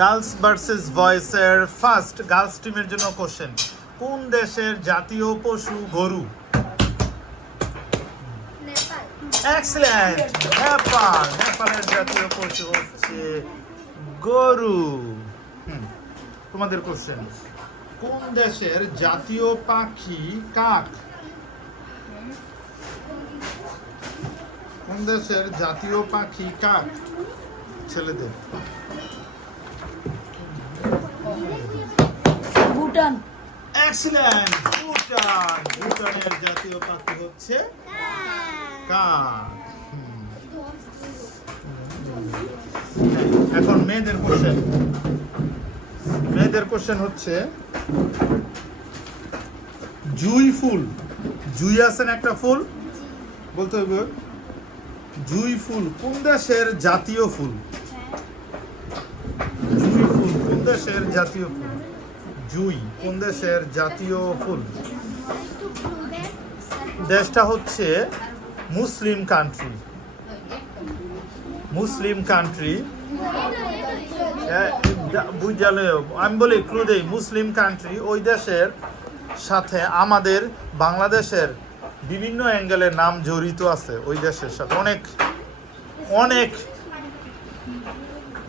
Girls versus বয়েসের first girls টিমের জন্য কোশ্চেন। কোন দেশের জাতীয় পশু গরু? এক্সেলেন্ট নেপাল। নেপালের জাতীয় পশু হচ্ছে গরু। তোমাদের কোশ্চেন। কোন দেশের জাতীয় পাখি কাক? কোন দেশের জাতীয় পাখি কাক? ছেলেদের। ভুটান। এক্সেলেন্ট ভুটান। ভুটানের জাতীয় পাখি হচ্ছে এখন মেয়েদের কোশ্চেন মেয়েদের কোশ্চেন হচ্ছে, জুই ফুল। জুই আছেন একটা ফুল? বলতে হবে। জুই ফুল কোন দেশের জাতীয় ফুল? দেশের জাতীয় ফুল? জুই, কোন দেশের জাতীয় ফুল? দেশটা হচ্ছে মুসলিম কান্ট্রি মুসলিম কান্ট্রি আমি বলি ক্লু মুসলিম কান্ট্রি ওই দেশের সাথে আমাদের বাংলাদেশের বিভিন্ন অ্যাঙ্গেলের নাম জড়িত আছে, ওই দেশের সাথে। অনেক অনেক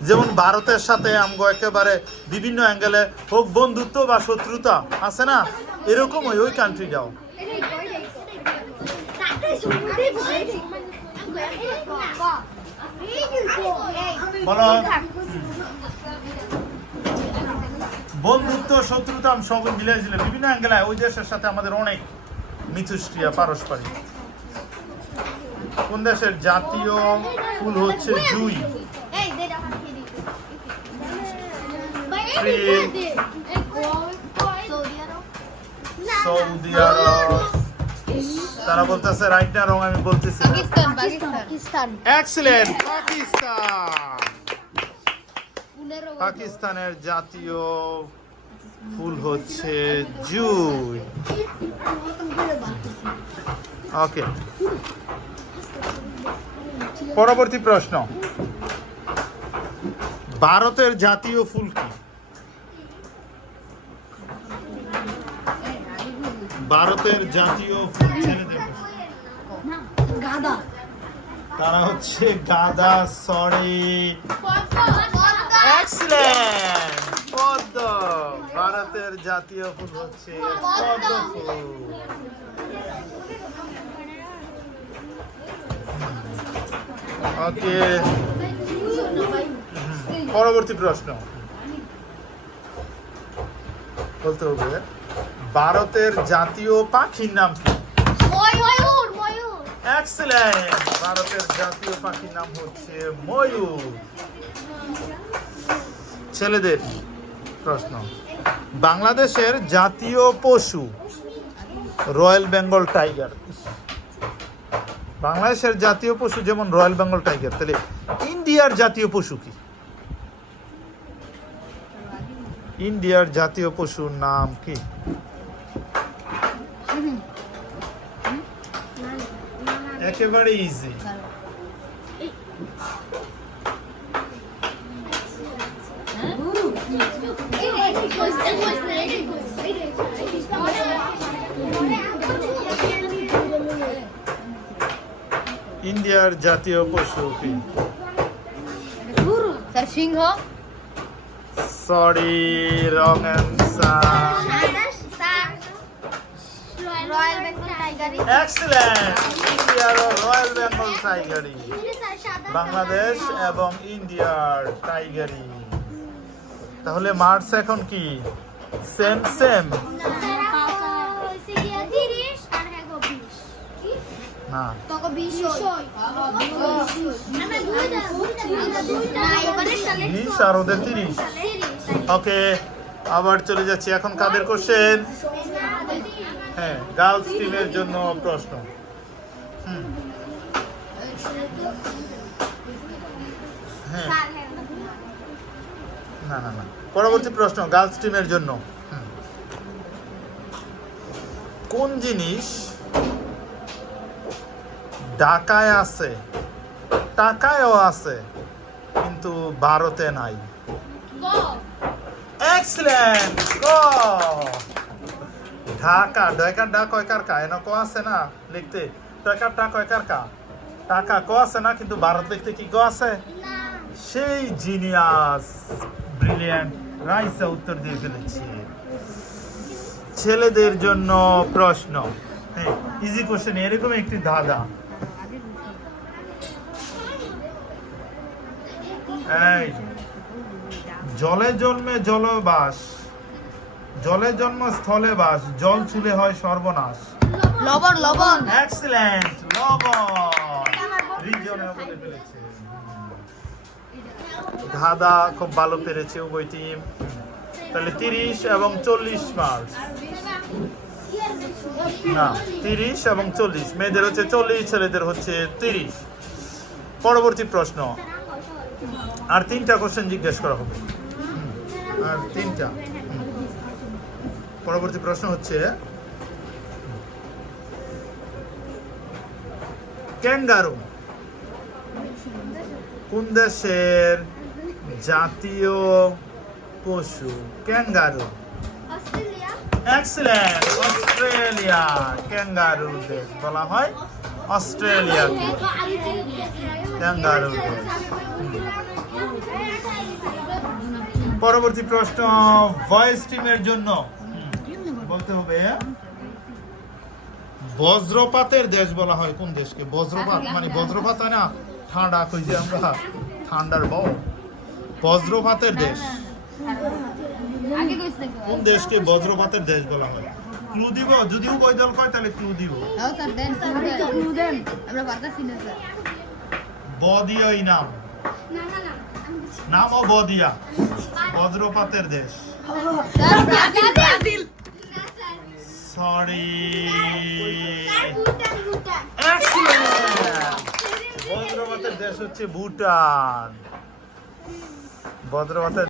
যেমন ভারতের সাথে আমগো একেবারে বিভিন্ন অ্যাঙ্গেলে হোক বন্ধুত্ব বা শত্রুতা, আছে না? এরকম ওই ওই কান্ট্রিটাও বলো। বন্ধুত্ব, শত্রুতা, আমি সব মিলে ছিল বিভিন্ন অ্যাঙ্গেলে ওই দেশের সাথে আমাদের অনেক মিথুষ্ক্রিয়া পারস্পরিক। কোন দেশের জাতীয় ফুল হচ্ছে জুই? সৌদি আরব তারা বলতেছে রাইট না রং আমি বলতেছি পাকিস্তান পাকিস্তান। এক্সেলেন্ট পাকিস্তান পাকিস্তানের জাতীয় ফুল হচ্ছে জুই। ওকে পরবর্তী প্রশ্ন। ভারতের জাতীয় ফুল কি? ভারতের জাতীয় ফুল ছেলেদের প্রশ্ন। গাদা। তারা হচ্ছে গাদা সরি। এক্সেলেন্ট পদ্ম। ভারতের জাতীয় ফুল হচ্ছে পদ্ম ফুল। ওকে। পরবর্তী প্রশ্ন। বলতে হবে। ভারতের জাতীয় পাখির নাম কি? ময়ূর ময়ূর। এক্সেলেন্ট ভারতের জাতীয় পাখির নাম হচ্ছে ময়ূর। ছেলেদের প্রশ্ন। বাংলাদেশের জাতীয় পশু রয়্যাল বেঙ্গল টাইগার। বাংলাদেশের জাতীয় পশু যেমন রয়্যাল বেঙ্গল টাইগার তাহলে ইন্ডিয়ার জাতীয় পশু কি? ইন্ডিয়ার জাতীয় পশুর নাম কি? একেবারে ইজি ইন্ডিয়ার জাতীয় পশু কি স্যার সিংহ? Sorry wrong answer royal Bengal excellent ইন্ডিয়ার রয়্যাল বেঙ্গল টাইগারি বাংলাদেশ এবং ইন্ডিয়ার টাইগারি তাহলে মার্চ এখন কি? সেম সেম না। বিশ আর ওদের তিরিশ। ওকে আবার চলে যাচ্ছি এখন কাদের কোশ্চেন হ্যাঁ গার্লস টিমের জন্য প্রশ্ন। হ্যাঁ। না না না। পরবর্তী প্রশ্ন গার্লস টিমের জন্য। কোন জিনিস ঢাকায় আছে টাকায়ও আছে কিন্তু ভারতে নাই? এক্সেলেন্ট ক ঢাকা ডয়কার ডা কয়কার কা এন ক আছে না লিখতে? ডয়কার টা কয়কার কা টাকা ক আছে না, কিন্তু ভারত লিখতে কি ক আছে? সেই জিনিয়াস ব্রিলিয়ান্ট রাইসা উত্তর দিয়ে ফেলেছি। ছেলেদের জন্য প্রশ্ন। ইজি কোশ্চেন এরকম একটি ধাঁধা। জলে জন্মে জলবাস। জলে জন্ম স্থলে বাস জল চুলে হয় সর্বনাশ। লবণ লবণ। এক্সিলেন্ট লবণ। বলে ফেলেছে। ধাঁধা খুব ভালো পেরেছে উভয় টিম তাহলে তিরিশ এবং চল্লিশ মার্কস না তিরিশ এবং চল্লিশ। মেয়েদের হচ্ছে চল্লিশ ছেলেদের হচ্ছে তিরিশ। পরবর্তী প্রশ্ন। আর তিনটা কোশ্চেন জিজ্ঞেস করা হবে। আর তিনটা। পরবর্তী প্রশ্ন হচ্ছে ক্যাঙ্গারু কোন দেশের জাতীয় পশু? Kangaroo. Australia. Excellent Australia. Kangaroo দেশ বলা হয় অস্ট্রেলিয়াকে ক্যাঙ্গারু দেশ। পরবর্তী প্রশ্ন ভয়েস টিমের জন্য। বলতে হবে। বজ্রপাতের দেশ বলা হয় কোন দেশকে? বজ্রপাত মানে বজ্রপাত হয় না ঠান্ডা কই যে আমরা? ঠান্ডার বউ বজ্রপাতের দেশ। কোন দেশকে বজ্রপাতের দেশ বলা হয়? ক্লু দিব যদিও বৈদল কয় তাহলে ক্লু দিব। দাও স্যার দেন ক্লু দেন। আমরা পারতাছি না স্যার। বদিয়া নাম। না না না নামও বদিয়া বজ্রপাতের দেশ ব্রাজিল। সরি বজ্রপাতের দেশ হচ্ছে ভুটান। বজ্রপাতের